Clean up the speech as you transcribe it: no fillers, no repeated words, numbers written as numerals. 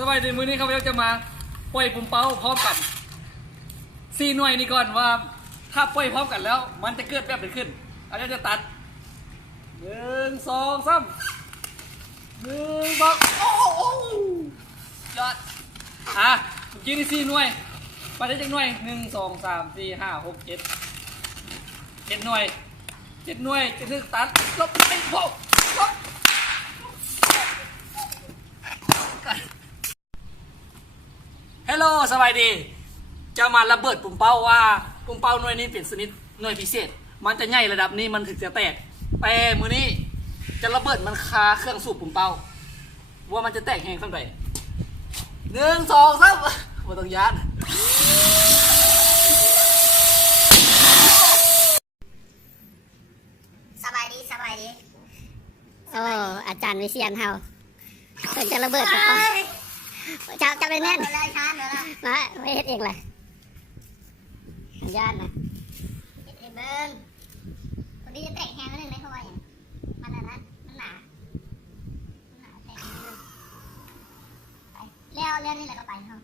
สบายดีมื้อนี้ครับเราจะมาปล่อยปุ่มเป้าพร้อมกัน4หน่วยนี้ก่อนว่าถ้าปล่อยพร้อมกันแล้วมันจะเกิดแบบไหนขึ้นอาจารย์จะตัด1 2 3 1 2โอ้โหยอดเมื่อกี้นี่4หน่วยไปได้จากหน่วย1 2 3 4 5 6 7หน่วยจะถึงตัดลบไปโผล่ฮัลโหลสบายดีจะมาระเบิดปุ่มเป้าว่าปุ่มเป้าหน่วยนี้เป็นชนิดหน่วยพิเศษมันจะใหญ่ระดับนี้มันถึงจะแตกแต่มือนี้จะระเบิดมันคาเครื่องสูบปุ่มเป้าว่ามันจะแตกแหงสักไหน1 2 3บ่ต้องยัดสบายดีโอ้อาจารย์วิเชียนเฮาเพิ่งจะระเบิดกับจับเลยแน่น เลยชาร์จเลยนะ มาไม่เฮ็ดเองเลยญาตินะ เห็นเบิ้งคนนี้จะแตกแฮงนิดนึงได้เพราะว่าอย่างมันอะไรนะมันหนาแตกไปแล้วนี่แหละก็ไปเนาะ